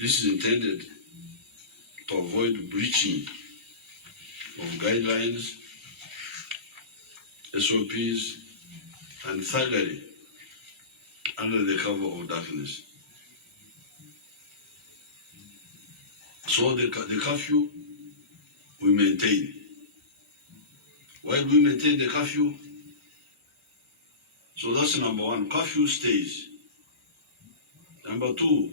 This is intended to avoid breaching of guidelines, SOPs, and thuggery under the cover of darkness. So the curfew we maintain. While we maintain the curfew, so that's number one, curfew stays. Number two,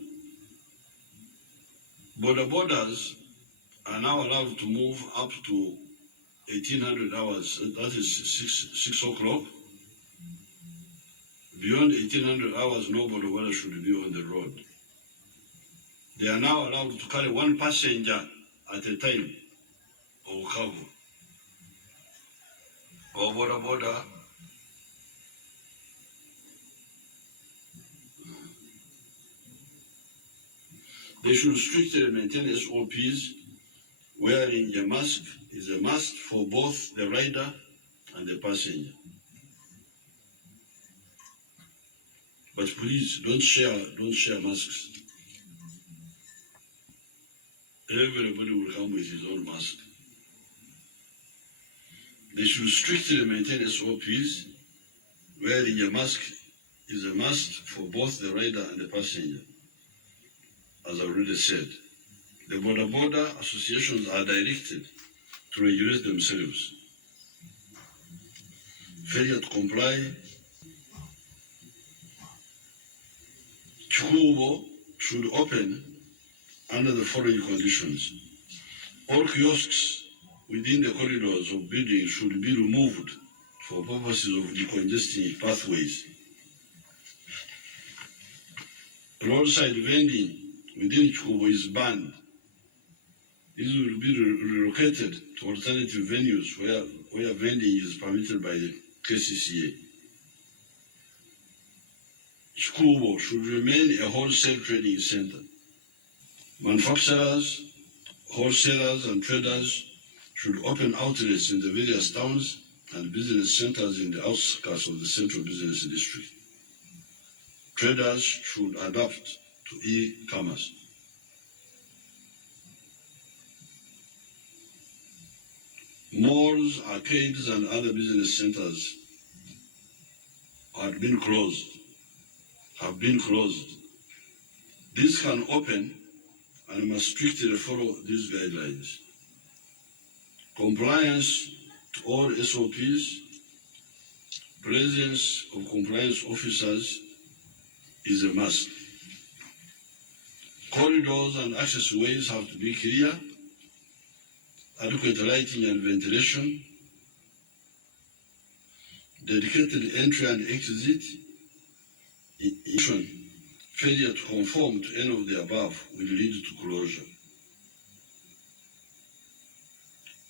borders are now allowed to move up to 1800 hours, that is 6 o'clock. Beyond 1800 hours, no border should be on the road. They are now allowed to carry one passenger at a time or cargo. Or border. They should strictly maintain SOPs. Wearing a mask is a must for both the rider and the passenger. But please don't share masks. Everybody will come with his own mask. They should strictly maintain SOPs. Wearing a mask is a must for both the rider and the passenger, as I already said. The border associations are directed to regulate themselves. Failure to comply, Chikubo should open under the following conditions. All kiosks within the corridors of buildings should be removed for purposes of decongesting pathways. Roadside vending within Chikubo is banned. These will be relocated to alternative venues where vending is permitted by the KCCA. Chikubo should remain a wholesale trading center. Manufacturers, wholesalers, and traders should open outlets in the various towns and business centers in the outskirts of the central business district. Traders should adapt to e-commerce. Malls, arcades, and other business centers have been closed. These can open and must strictly follow these guidelines. Compliance to all SOPs, presence of compliance officers is a must. Corridors and access ways have to be clear, adequate lighting and ventilation, dedicated entry and exit. Failure to conform to any of the above will lead to closure.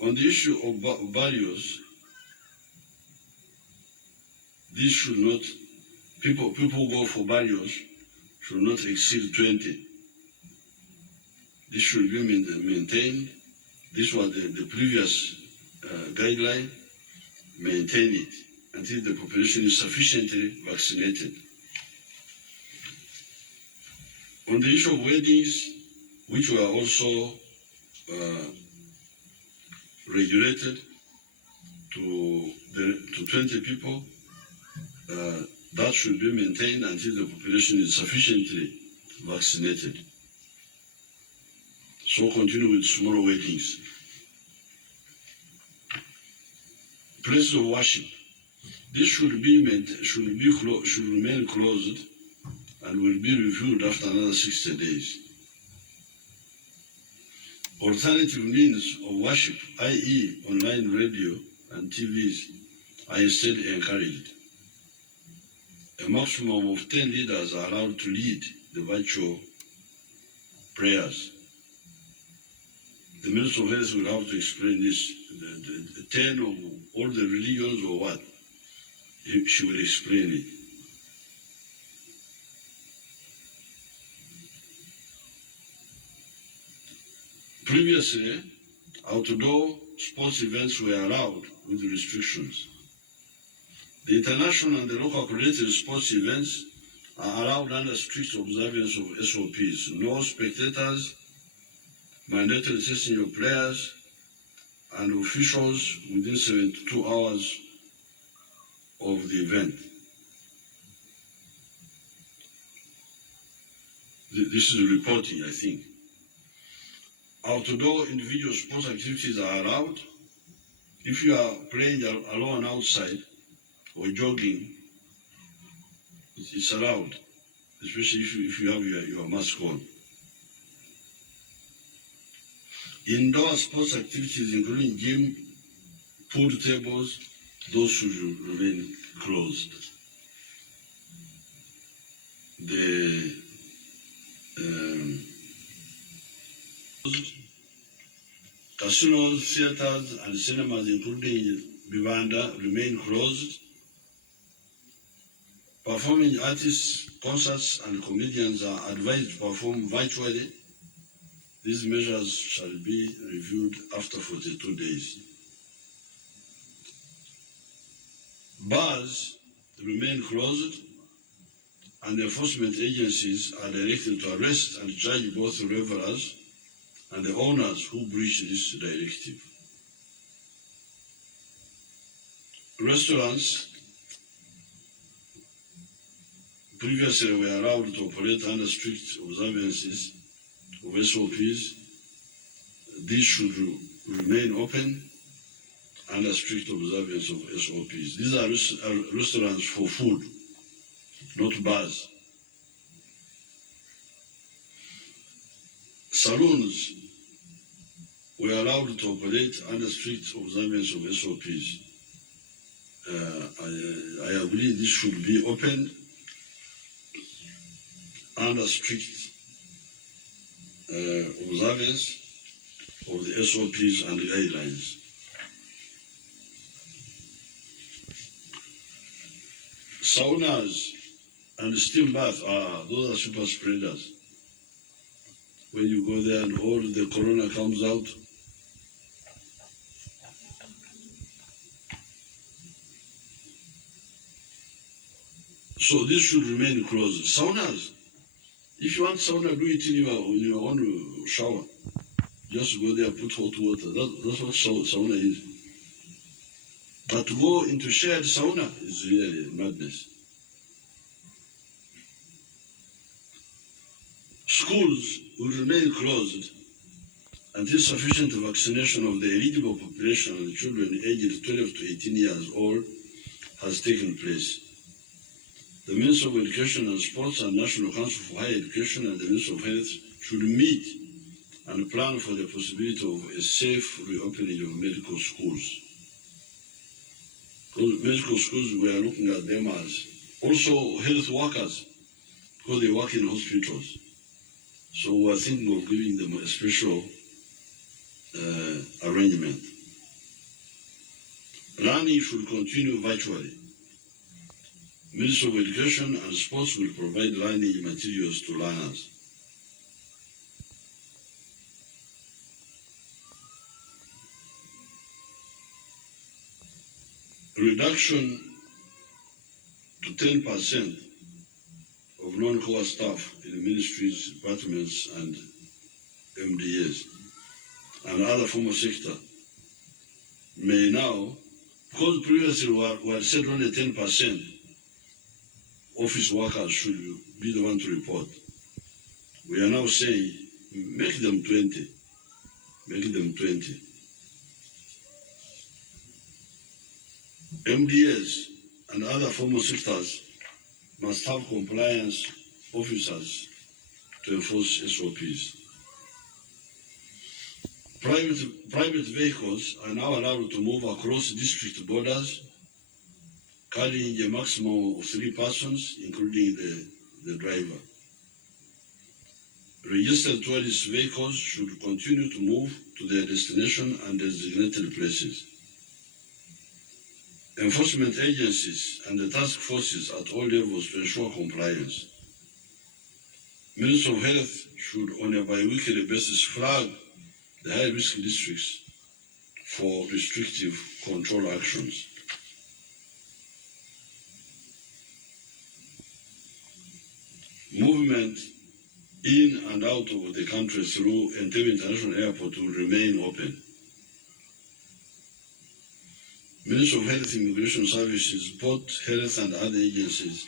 On the issue of barriers, this should not, people who go for barriers should not exceed 20. This should be maintained. This was the previous guideline. Maintain it until the population is sufficiently vaccinated. On the issue of weddings, which were also regulated to 20 people, that should be maintained until the population is sufficiently vaccinated. So continue with smaller weddings. Places of worship. This should remain closed and will be reviewed after another 60 days. Alternative means of worship, i.e. online radio and TVs, are instead encouraged. A maximum of 10 leaders are allowed to lead the virtual prayers. The Minister of Health will have to explain this, the 10 of all the religions or what. She will explain it. Previously, outdoor sports events were allowed with restrictions. The international and the local accredited sports events are allowed under strict observance of SOPs. No spectators, mandatory testing of players and officials within 72 hours of the event. This is reporting, I think. Outdoor individual sports activities are allowed. If you are playing alone outside or jogging, it's allowed, especially if you have your mask on. Indoor sports activities, including gym, pool tables, those should remain closed. The casinos, theaters, and cinemas, including Bivanda, remain closed. Performing artists, concerts, and comedians are advised to perform virtually. These measures shall be reviewed after 42 days. Bars remain closed, and enforcement agencies are directed to arrest and charge both revelers and the owners who breach this directive. Restaurants previously were allowed to operate under strict observances of SOPs. These should remain open under strict observance of SOPs. These are restaurants for food, not bars. Saloons were allowed to operate under strict observance of SOPs. I agree this should be open under strict observance of the SOPs and guidelines. Saunas and steam baths those are super spreaders. When you go there and all the corona comes out, so this should remain closed. Saunas, if you want sauna, do it in your own shower. Just go there, put hot water. That's what sauna is. But to go into shared sauna is really madness. Schools will remain closed until sufficient vaccination of the eligible population of the children aged 12 to 18 years old has taken place. The Minister of Education and Sports and National Council for Higher Education and the Minister of Health should meet and plan for the possibility of a safe reopening of medical schools. Because medical schools, we are looking at them as also health workers, because they work in hospitals. So we are thinking of giving them a special arrangement. Learning should continue virtually. Ministry of Education and Sports will provide learning materials to learners. Reduction to 10% of non-core staff in ministries, departments, and MDAs and other formal sector may now, because previously we had said only 10% office workers should be the one to report. We are now saying make them 20. Make them 20. MDAs and other formal sectors must have compliance officers to enforce SOPs. Private vehicles are now allowed to move across district borders, carrying a maximum of 3 persons, including the driver. Registered tourist vehicles should continue to move to their destination and designated places. Enforcement agencies and the task forces at all levels to ensure compliance. Minister of Health should on a bi-weekly basis flag the high-risk districts for restrictive control actions. movement in and out of the country through Entebbe International Airport will remain open. Ministry of Health and Immigration Services support health and other agencies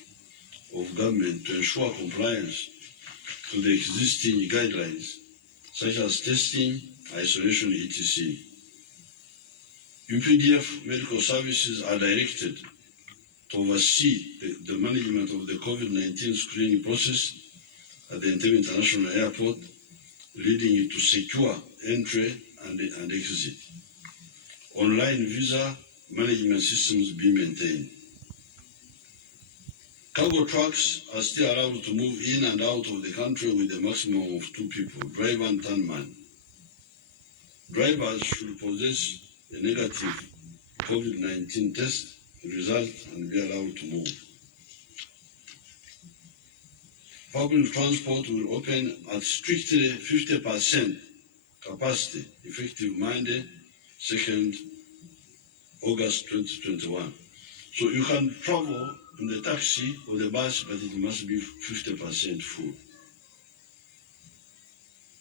of government to ensure compliance to the existing guidelines, such as testing, isolation, etc. UPDF medical services are directed to oversee the management of the COVID-19 screening process at the Entebbe International Airport, leading to secure entry and exit. Online visa management systems be maintained. Cargo trucks are still allowed to move in and out of the country with a maximum of 2 people, driver and turnman. Drivers should possess a negative COVID-19 test result and be allowed to move. Public transport will open at strictly 50% capacity, effective Monday, 2nd August 2021. So you can travel in the taxi or the bus, but it must be 50% full.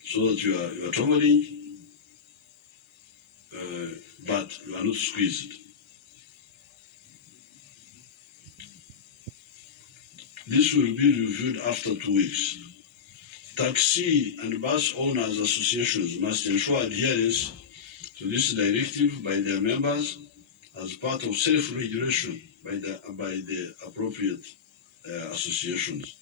So that you are traveling, but you are not squeezed. This will be reviewed after 2 weeks. Taxi and bus owners associations must ensure adherence to this directive by their members as part of self-regulation by the appropriate associations.